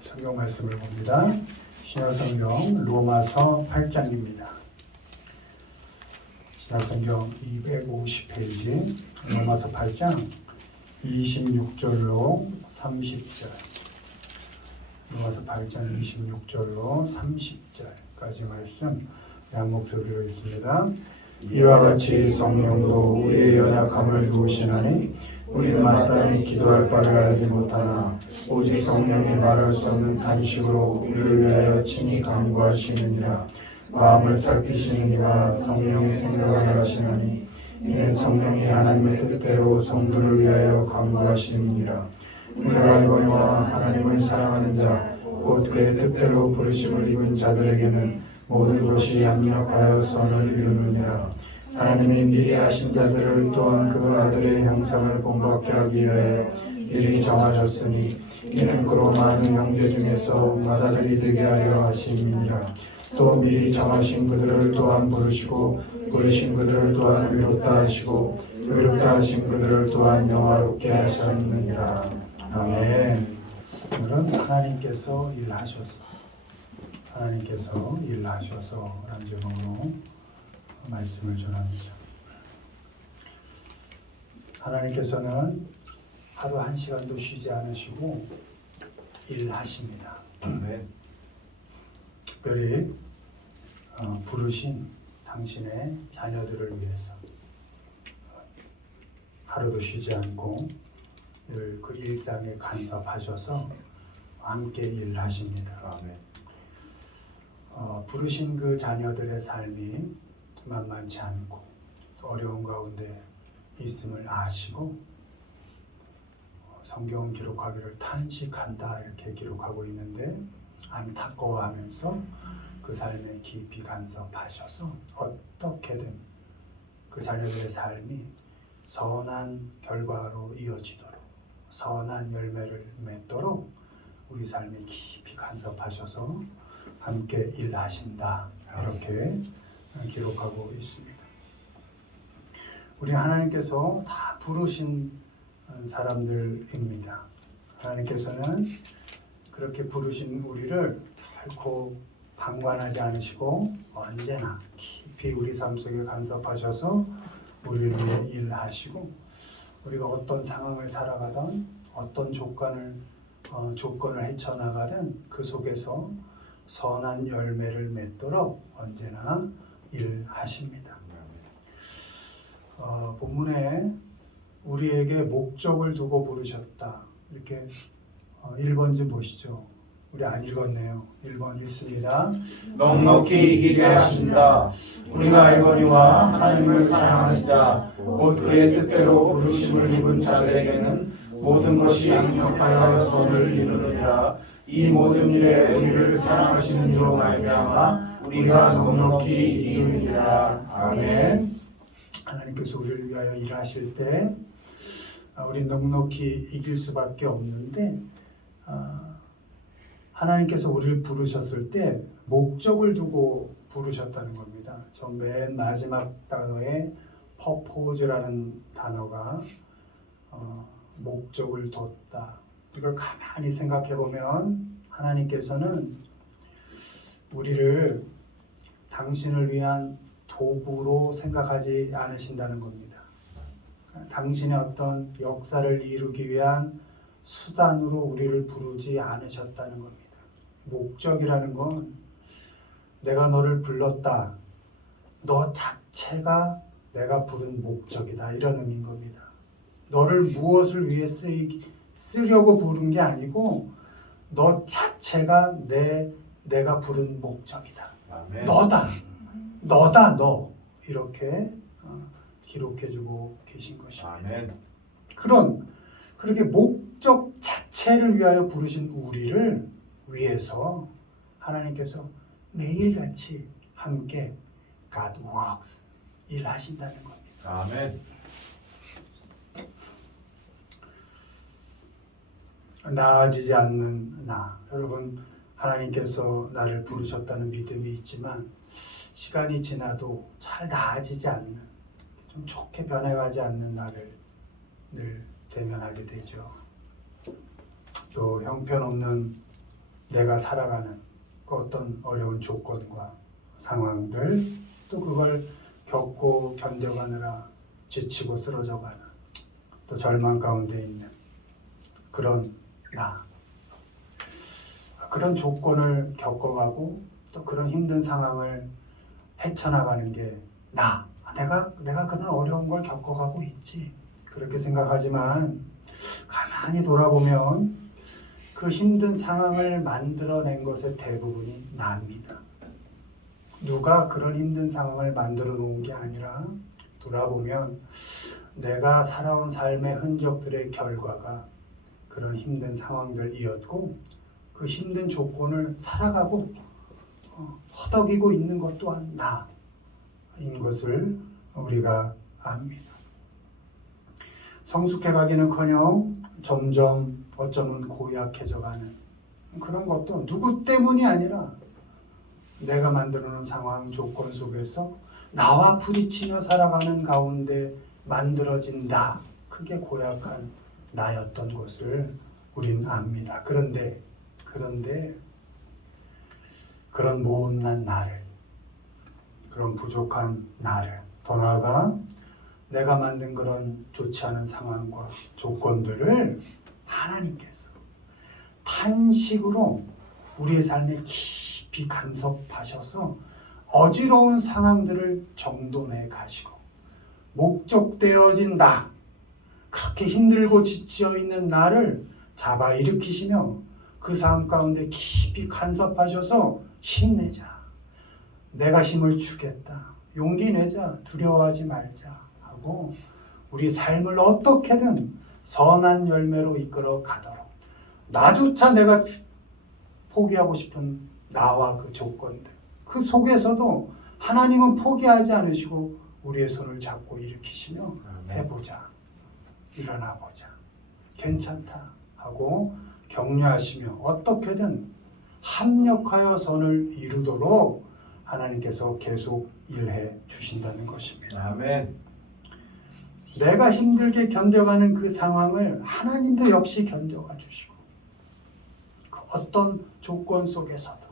성경 말씀을 봅니다. 신약성경 로마서 8장입니다. 신약성경 250페이지 로마서 8장 26절로 30절 로마서 8장 26절로 30절까지 말씀 한 목소리로 있습니다. 이와 같이 성령도 우리의 연약함을 도우시나니 우리는 마땅히 기도할 바를 알지 못하나 오직 성령이 말할 수 없는 탄식으로 우리를 위하여 친히 간구하시느니라. 마음을 살피시는 이와 성령의 생각을 하시나니 이는 성령이 하나님의 뜻대로 성도를 위하여 간구하시느니라. 우리가 알거니와 하나님을 사랑하는 자 곧 그의 뜻대로 부르심을 입은 자들에게는 모든 것이 합력하여 선을 이루느니라. 하나님이 미리 하신 자들을 또한 그 아들의 형상을 본받게 하기 위하여 미리 정하셨으니 이는 그로 많은 형제 중에서 맏아들이 되게 하려 하심이니라. 또 미리 정하신 그들을 또한 부르시고 부르신 그들을 또한 의롭다 하시고 의롭다 하신 그들을 또한 영화롭게 하셨느니라. 아멘. 오늘은 하나님께서 일하셔서 라는 제목으로 말씀을 전합니다. 하나님께서는 하루 한 시간도 쉬지 않으시고 일하십니다. 특별히 부르신 당신의 자녀들을 위해서 하루도 쉬지 않고 늘 그 일상에 간섭하셔서 함께 일하십니다. 아멘. 부르신 그 자녀들의 삶이 만만치 않고 어려운 가운데 있음을 아시고 성경은 기록하기를 탄식한다 이렇게 기록하고 있는데 안타까워하면서 그 삶에 깊이 간섭하셔서 어떻게든 그 자녀들의 삶이 선한 결과로 이어지도록 선한 열매를 맺도록 우리 삶에 깊이 간섭하셔서 함께 일하신다 이렇게 기록하고 있습니다. 우리 하나님께서 다 부르신 사람들입니다. 하나님께서는 그렇게 부르신 우리를 결코 방관하지 않으시고 언제나 깊이 우리 삶 속에 간섭하셔서 우리를 위해 일하시고 우리가 어떤 상황을 살아가든 어떤 조건을 헤쳐나가든 그 속에서 선한 열매를 맺도록 언제나 일하십니다. 본문에 우리에게 목적을 두고 부르셨다 이렇게 1번지 보시죠. 우리 안 읽었네요. 1번 읽습니다. 넉넉히 이기게 하신다. 우리가 알거니와 하나님을 사랑하는 자 곧 그의 뜻대로 부르심을 입은 자들에게는 모든 것이 합력하여 선을 이루느니라. 이 모든 일에 우리를 사랑하시는 이로 말미암아 우리가 넉넉히 이기느니라. 아멘. 하나님께서 우리를 위하여 일하실 때 우리 넉넉히 이길 수밖에 없는데 하나님께서 우리를 부르셨을 때 목적을 두고 부르셨다는 겁니다. 저 맨 마지막 단어에 purpose라는 단어가 목적을 뒀다. 이걸 가만히 생각해 보면 하나님께서는 우리를 당신을 위한 도구로 생각하지 않으신다는 겁니다. 당신의 어떤 역사를 이루기 위한 수단으로 우리를 부르지 않으셨다는 겁니다. 목적이라는 건 내가 너를 불렀다. 너 자체가 내가 부른 목적이다. 이런 의미인 겁니다. 너를 무엇을 위해 쓰려고 부른 게 아니고 너 자체가 내가 부른 목적이다. 아멘. 너다 너. 이렇게 기록해주고 계신 것입니다. 아멘. 그렇게 목적 자체를 위하여 부르신 우리를 위해서 하나님께서 매일같이 함께 God works 일하신다는 겁니다. 아멘. 나아지지 않는 나. 여러분 하나님께서 나를 부르셨다는 믿음이 있지만 시간이 지나도 잘 나아지지 않는 좀 좋게 변해가지 않는 나를 늘 대면하게 되죠. 또 형편없는 내가 살아가는 그 어떤 어려운 조건과 상황들, 또 그걸 겪고 견뎌가느라 지치고 쓰러져가는, 또 절망 가운데 있는 그런 나, 그런 조건을 겪어가고 또 그런 힘든 상황을 헤쳐나가는 게 나. 내가 그런 어려운 걸 겪어가고 있지. 그렇게 생각하지만 가만히 돌아보면 그 힘든 상황을 만들어낸 것의 대부분이 나입니다. 누가 그런 힘든 상황을 만들어 놓은 게 아니라 돌아보면 내가 살아온 삶의 흔적들의 결과가 그런 힘든 상황들이었고, 그 힘든 조건을 살아가고 허덕이고 있는 것 또한 나인 것을 우리가 압니다. 성숙해가기는커녕 점점 어쩌면 고약해져가는 그런 것도 누구 때문이 아니라 내가 만들어놓은 상황 조건 속에서 나와 부딪히며 살아가는 가운데 만들어진 나, 그게 고약한 나였던 것을 우린 압니다. 그런데 그런 못난 나를, 그런 부족한 나를, 더 나아가 내가 만든 그런 좋지 않은 상황과 조건들을 하나님께서 탄식으로 우리의 삶에 깊이 간섭하셔서 어지러운 상황들을 정돈해 가시고, 목적되어진 나, 그렇게 힘들고 지쳐 있는 나를 잡아 일으키시며 그 삶 가운데 깊이 간섭하셔서 힘내자, 내가 힘을 주겠다, 용기 내자, 두려워하지 말자 하고 우리 삶을 어떻게든 선한 열매로 이끌어 가도록, 나조차 내가 포기하고 싶은 나와 그 조건들, 그 속에서도 하나님은 포기하지 않으시고 우리의 손을 잡고 일으키시며 해보자, 일어나보자, 괜찮다 하고 격려하시며 어떻게든 합력하여 선을 이루도록 하나님께서 계속 일해 주신다는 것입니다. 아멘. 내가 힘들게 견뎌가는 그 상황을 하나님도 역시 견뎌가 주시고, 그 어떤 조건 속에서도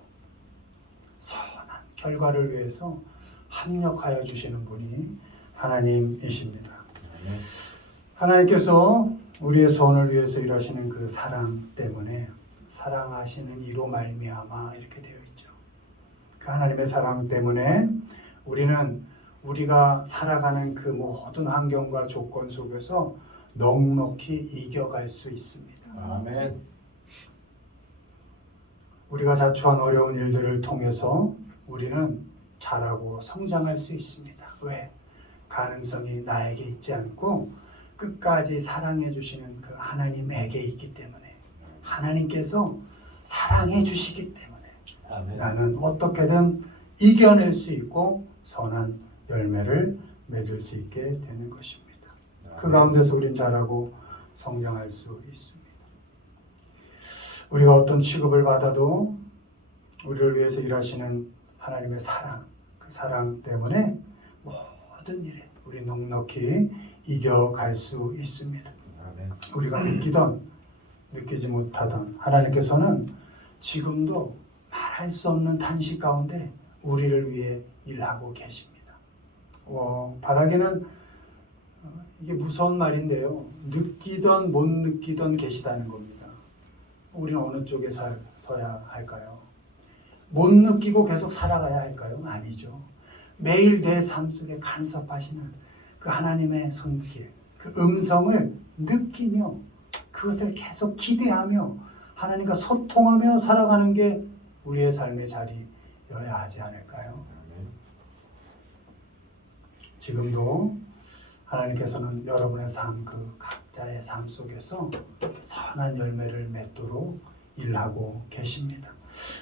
선한 결과를 위해서 합력하여 주시는 분이 하나님이십니다. 아멘. 하나님께서 우리의 소원을 위해서 일하시는 그 사랑 때문에 사랑하시는 이로 말미암아 이렇게 되어 있죠. 그 하나님의 사랑 때문에 우리는 우리가 살아가는 그 모든 환경과 조건 속에서 넉넉히 이겨갈 수 있습니다. 아멘. 우리가 자초한 어려운 일들을 통해서 우리는 자라고 성장할 수 있습니다. 왜? 가능성이 나에게 있지 않고 끝까지 사랑해 주시는 그 하나님에게 있기 때문에, 하나님께서 사랑해 주시기 때문에 아멘. 나는 어떻게든 이겨낼 수 있고 선한 열매를 맺을 수 있게 되는 것입니다. 그 가운데서 우린 자라고 성장할 수 있습니다. 우리가 어떤 취급을 받아도 우리를 위해서 일하시는 하나님의 사랑, 그 사랑 때문에 모든 일에 우리 넉넉히 이겨갈 수 있습니다. 아멘. 우리가 느끼던 느끼지 못하던 하나님께서는 지금도 말할 수 없는 탄식 가운데 우리를 위해 일하고 계십니다. 바라기는 이게 무서운 말인데요, 느끼던 못 느끼던 계시다는 겁니다. 우리는 어느 쪽에 서야 할까요? 못 느끼고 계속 살아가야 할까요? 아니죠. 매일 내 삶 속에 간섭하시는 그 하나님의 손길, 그 음성을 느끼며 그것을 계속 기대하며 하나님과 소통하며 살아가는 게 우리의 삶의 자리여야 하지 않을까요? 지금도 하나님께서는 여러분의 삶, 그 각자의 삶 속에서 선한 열매를 맺도록 일하고 계십니다.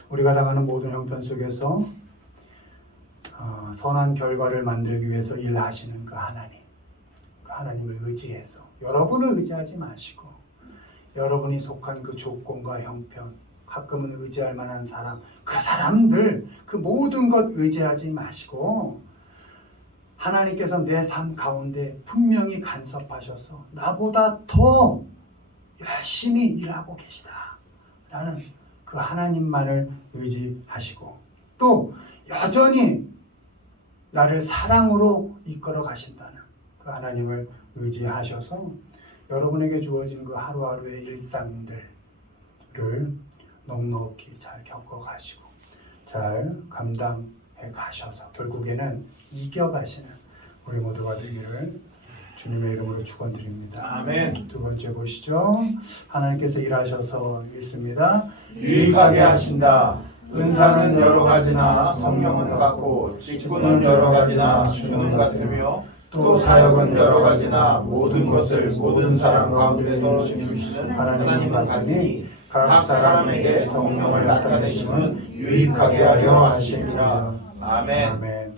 우리가 나가는 모든 형편 속에서 선한 결과를 만들기 위해서 일하시는 그 하나님을 의지해서, 여러분을 의지하지 마시고 여러분이 속한 그 조건과 형편, 가끔은 의지할 만한 사람, 그 사람들, 그 모든 것 의지하지 마시고 하나님께서 내 삶 가운데 분명히 간섭하셔서 나보다 더 열심히 일하고 계시다 라는 그 하나님만을 의지하시고 또 여전히 나를 사랑으로 이끌어 가신다는 그 하나님을 의지하셔서 여러분에게 주어진 그 하루하루의 일상들을 넉넉히 잘 겪어가시고 잘 감당해 가셔서 결국에는 이겨가시는 우리 모두가 되기를 주님의 이름으로 축원드립니다. 아멘. 두 번째 보시죠. 하나님께서 일하셔서 읽습니다. 유익하게 하신다. 은사는 여러 가지나 성령은 같고 직분은 여러 가지나 주는 같으며 또 사역은 여러 가지나 모든 것을 모든 사람 가운데서 주시는 하나님 같으니 각 사람에게 성령을 나타내심은 유익하게 하려 하십니다. 아멘. 아멘.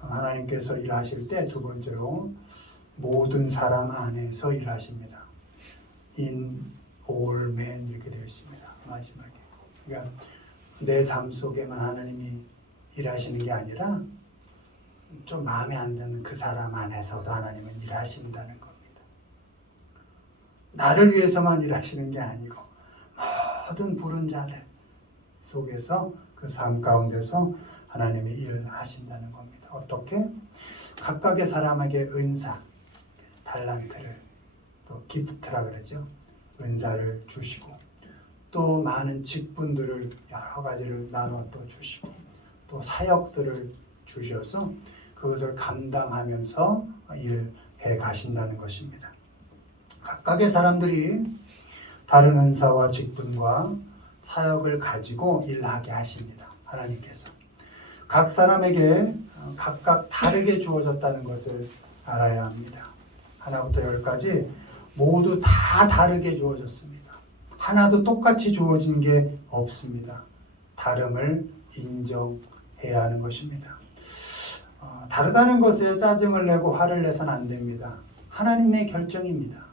하나님께서 일하실 때 두 번째로 모든 사람 안에서 일하십니다. In all men 이렇게 되어 있습니다. 마지막에. 그러니까 내 삶 속에만 하나님이 일하시는 게 아니라 좀 마음에 안 드는 그 사람 안에서도 하나님은 일하신다는 겁니다. 나를 위해서만 일하시는 게 아니고 모든 부른 자들 속에서 그 삶 가운데서 하나님이 일하신다는 겁니다. 어떻게? 각각의 사람에게 은사, 달란트를 또 기프트라 그러죠. 은사를 주시고 또 많은 직분들을 여러 가지를 나눠 또 주시고 또 사역들을 주셔서 그것을 감당하면서 일해 가신다는 것입니다. 각각의 사람들이 다른 은사와 직분과 사역을 가지고 일하게 하십니다. 하나님께서. 각 사람에게 각각 다르게 주어졌다는 것을 알아야 합니다. 하나부터 열까지 모두 다 다르게 주어졌습니다. 하나도 똑같이 주어진 게 없습니다. 다름을 인정해야 하는 것입니다. 다르다는 것에 짜증을 내고 화를 내서는 안 됩니다. 하나님의 결정입니다.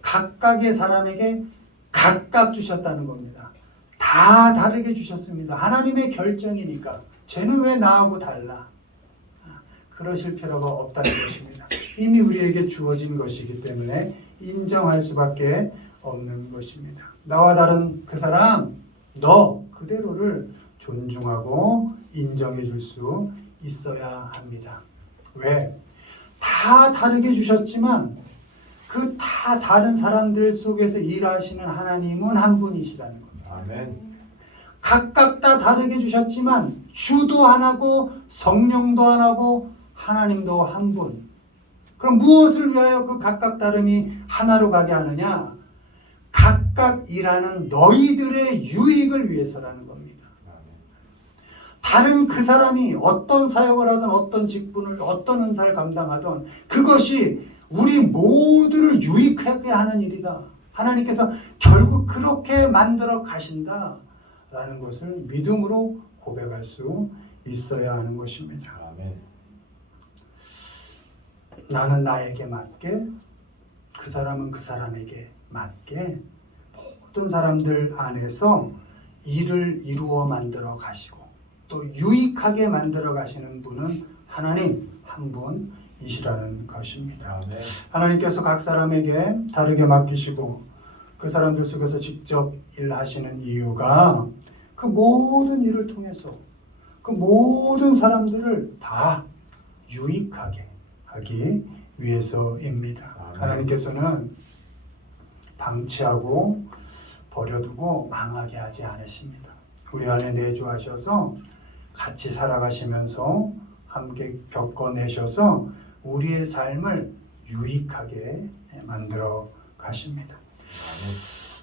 각각의 사람에게 각각 주셨다는 겁니다. 다 다르게 주셨습니다. 하나님의 결정이니까 쟤는 왜 나하고 달라? 그러실 필요가 없다는 것입니다. 이미 우리에게 주어진 것이기 때문에 인정할 수밖에 없는 것입니다. 나와 다른 그 사람, 너 그대로를 존중하고 인정해 줄 수 있어야 합니다. 왜? 다 다르게 주셨지만 그 다 다른 사람들 속에서 일하시는 하나님은 한 분이시라는 겁니다. 아멘. 각각 다 다르게 주셨지만 주도 하나고 성령도 하나고 하나님도 한 분. 그럼 무엇을 위하여 그 각각 다름이 하나로 가게 하느냐? 각각 일하는 너희들의 유익을 위해서라는 겁니다. 다른 그 사람이 어떤 사역을 하든 어떤 직분을 어떤 은사를 감당하든 그것이 우리 모두를 유익하게 하는 일이다. 하나님께서 결국 그렇게 만들어 가신다라는 것을 믿음으로 고백할 수 있어야 하는 것입니다. 아멘. 나는 나에게 맞게, 그 사람은 그 사람에게 맞게 모든 사람들 안에서 일을 이루어 만들어 가시고 또 유익하게 만들어 가시는 분은 하나님 한 분이시라는 것입니다. 아멘. 하나님께서 각 사람에게 다르게 맡기시고 그 사람들 속에서 직접 일하시는 이유가 그 모든 일을 통해서 그 모든 사람들을 다 유익하게 하기 위해서입니다. 아멘. 하나님께서는 방치하고 버려두고 망하게 하지 않으십니다. 우리 안에 내주하셔서 같이 살아가시면서 함께 겪어내셔서 우리의 삶을 유익하게 만들어 가십니다.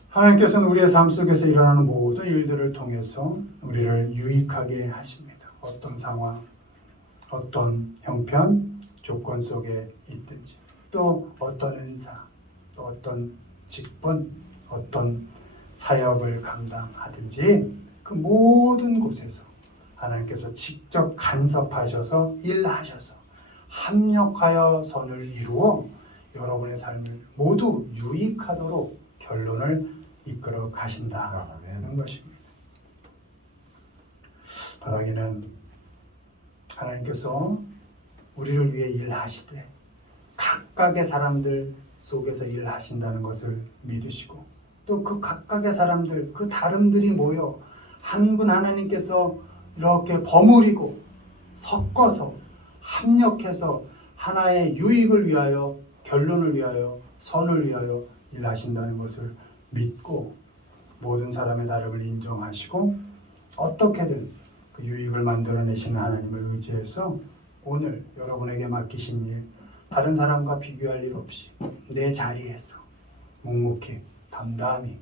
하나님께서는 우리의 삶 속에서 일어나는 모든 일들을 통해서 우리를 유익하게 하십니다. 어떤 상황, 어떤 형편, 조건 속에 있든지 또 어떤 은사, 또 어떤 직분, 어떤 사역을 감당하든지 그 모든 곳에서 하나님께서 직접 간섭하셔서 일하셔서 합력하여 선을 이루어 여러분의 삶을 모두 유익하도록 결론을 이끌어 가신다는 것입니다. 바라기는 하나님께서 우리를 위해 일하시되 각각의 사람들 속에서 일하신다는 것을 믿으시고 또 그 각각의 사람들, 그 다름들이 모여 한 분 하나님께서 이렇게 버무리고 섞어서 합력해서 하나의 유익을 위하여, 결론을 위하여, 선을 위하여 일하신다는 것을 믿고 모든 사람의 다름을 인정하시고 어떻게든 그 유익을 만들어내시는 하나님을 의지해서 오늘 여러분에게 맡기신 일, 다른 사람과 비교할 일 없이 내 자리에서 묵묵히 담담히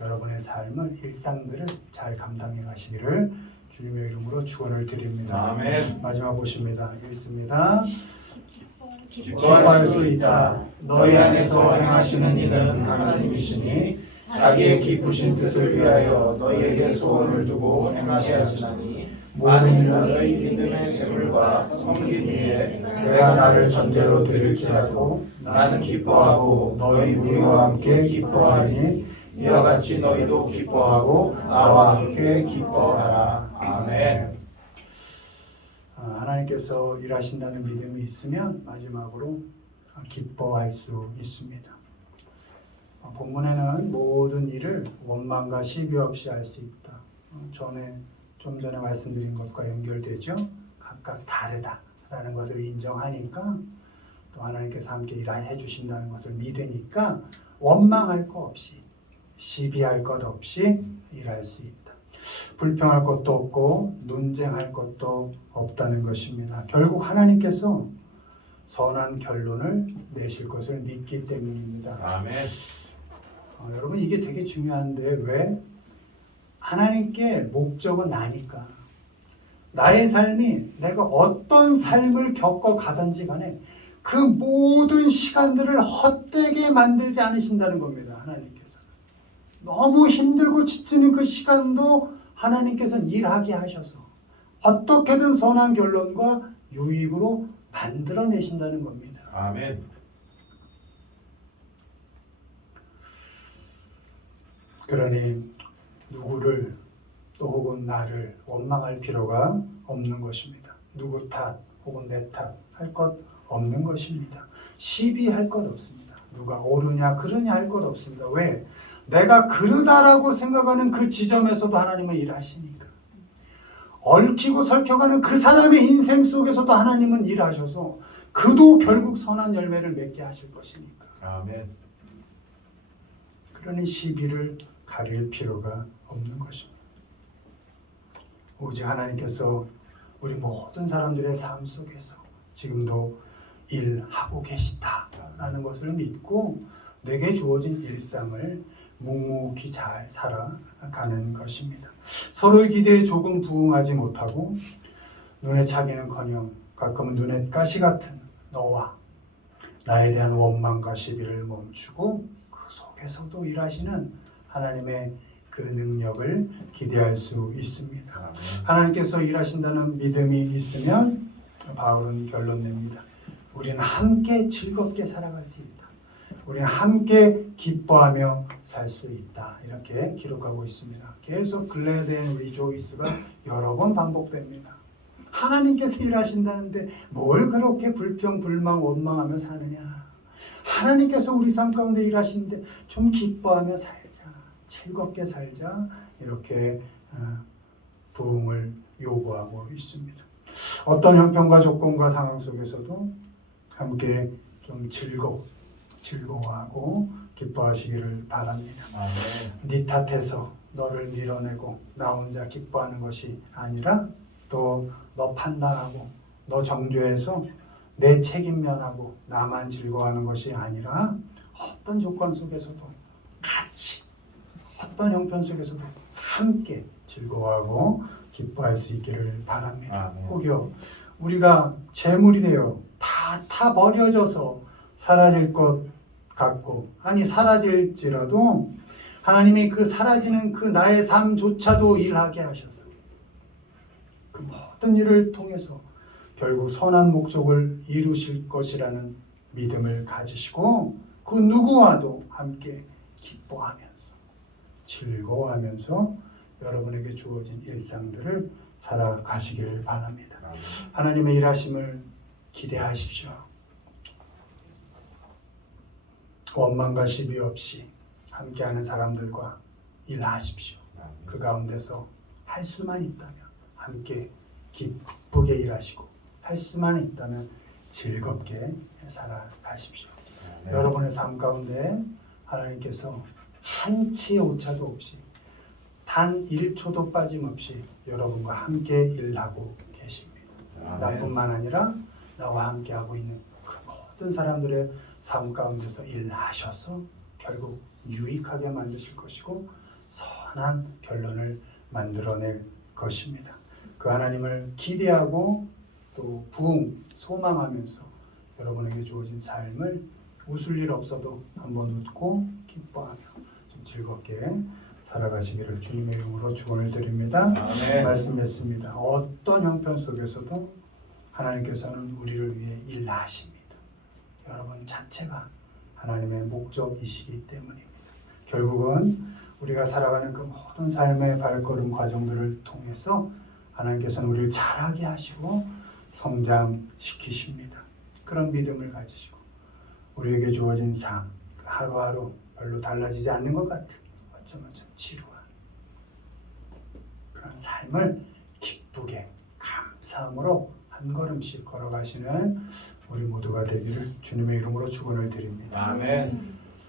여러분의 삶을, 일상들을 잘 감당해 가시기를 주님의 이름으로 축원을 드립니다. 아멘. 마지막 보십니다. 읽습니다. 기뻐할 수 있다. 너희 안에서 행하시는 이는 하나님이시니 자기의 기쁘신 뜻을 위하여 너희에게 소원을 두고 행하게 하시나니 많은 너희 믿음의 재물과 섬김 위에 내가 나를 전제로 드릴지라도 나는 기뻐하고 너희 무리와 함께 기뻐하니 이와 같이 너희도 기뻐하고 나와 함께 기뻐하라. 아멘. 하나님께서 일하신다는 믿음이 있으면 마지막으로 기뻐할 수 있습니다. 본문에는 모든 일을 원망과 시비 없이 할 수 있다. 좀 전에 말씀드린 것과 연결되죠. 각각 다르다라는 것을 인정하니까 또 하나님께서 함께 일해 주신다는 것을 믿으니까 원망할 것 없이 시비할 것 없이 일할 수 있다. 불평할 것도 없고 논쟁할 것도 없다는 것입니다. 결국 하나님께서 선한 결론을 내실 것을 믿기 때문입니다. 아멘. 여러분 이게 되게 중요한데 왜? 하나님께 목적은 나니까. 나의 삶이 내가 어떤 삶을 겪어가든지 간에 그 모든 시간들을 헛되게 만들지 않으신다는 겁니다. 하나님께서. 너무 힘들고 지치는 그 시간도 하나님께서는 일하게 하셔서 어떻게든 선한 결론과 유익으로 만들어내신다는 겁니다. 아멘. 그러니 누구를 또 혹은 나를 원망할 필요가 없는 것입니다. 누구 탓 혹은 내 탓 할 것 없는 것입니다. 시비할 것 없습니다. 누가 옳으냐 그르냐 할 것 없습니다. 왜? 내가 그르다라고 생각하는 그 지점에서도 하나님은 일하시니까. 얽히고 설켜가는 그 사람의 인생 속에서도 하나님은 일하셔서 그도 결국 선한 열매를 맺게 하실 것이니까. 아멘. 그러니 시비를 가릴 필요가 없는 것입니다. 오직 하나님께서 우리 모든 사람들의 삶 속에서 지금도 일하고 계시다라는 것을 믿고 내게 주어진 일상을 묵묵히 잘 살아가는 것입니다. 서로의 기대에 조금 부응하지 못하고 눈에 차기는커녕 가끔은 눈에 가시 같은 너와 나에 대한 원망과 시비를 멈추고 그 속에서도 일하시는 하나님의 그 능력을 기대할 수 있습니다. 아멘. 하나님께서 일하신다는 믿음이 있으면 바울은 결론 냅니다. 우리는 함께 즐겁게 살아갈 수 있다. 우리는 함께 기뻐하며 살 수 있다. 이렇게 기록하고 있습니다. 계속 glad and rejoice가 여러 번 반복됩니다. 하나님께서 일하신다는데 뭘 그렇게 불평, 불만, 원망하며 사느냐. 하나님께서 우리 삶 가운데 일하시는데 좀 기뻐하며 살자. 즐겁게 살자. 이렇게 부흥을 요구하고 있습니다. 어떤 형편과 조건과 상황 속에서도 함께 좀 즐거워하고 기뻐하시기를 바랍니다. 아멘. 네 탓해서 너를 밀어내고 나 혼자 기뻐하는 것이 아니라 또 너 판단하고 너 정죄해서 내 책임 면하고 나만 즐거워하는 것이 아니라 어떤 조건 속에서도 같이 어떤 형편 속에서도 함께 즐거워하고 기뻐할 수 있기를 바랍니다. 아멘. 혹여 우리가 재물이 되어 다 버려져서 사라질 것 같고 아니 사라질지라도 하나님이 그 사라지는 그 나의 삶조차도 일하게 하셔서 그 모든 일을 통해서 결국 선한 목적을 이루실 것이라는 믿음을 가지시고 그 누구와도 함께 기뻐하면서 즐거워하면서 여러분에게 주어진 일상들을 살아가시기를 바랍니다. 아멘. 하나님의 일하심을 기대하십시오. 원망과 시비 없이 함께하는 사람들과 일하십시오. 그 가운데서 할 수만 있다면 함께 기쁘게 일하시고 할 수만 있다면 즐겁게 살아가십시오. 여러분의 삶 가운데 하나님께서 한치의 오차도 없이 단 1초도 빠짐없이 여러분과 함께 일하고 계십니다. 나뿐만 아니라 나와 함께하고 있는 그 모든 사람들의 삶 가운데서 일하셔서 결국 유익하게 만드실 것이고 선한 결론을 만들어낼 것입니다. 그 하나님을 기대하고 또 부흥, 소망하면서 여러분에게 주어진 삶을 웃을 일 없어도 한번 웃고 기뻐하며 좀 즐겁게 살아가시기를 주님의 이름으로 축원을 드립니다. 아멘. 말씀했습니다. 어떤 형편 속에서도 하나님께서는 우리를 위해 일하십니다. 여러분 자체가 하나님의 목적이시기 때문입니다. 결국은 우리가 살아가는 그 모든 삶의 발걸음 과정들을 통해서 하나님께서는 우리를 자라게 하시고 성장시키십니다. 그런 믿음을 가지시고 우리에게 주어진 삶 하루하루 별로 달라지지 않는 것 같은 어쩌면 좀 지루한 그런 삶을 기쁘게 감사함으로 한 걸음씩 걸어가시는 우리 모두가 되기를 주님의 이름으로 축원을 드립니다. 아멘.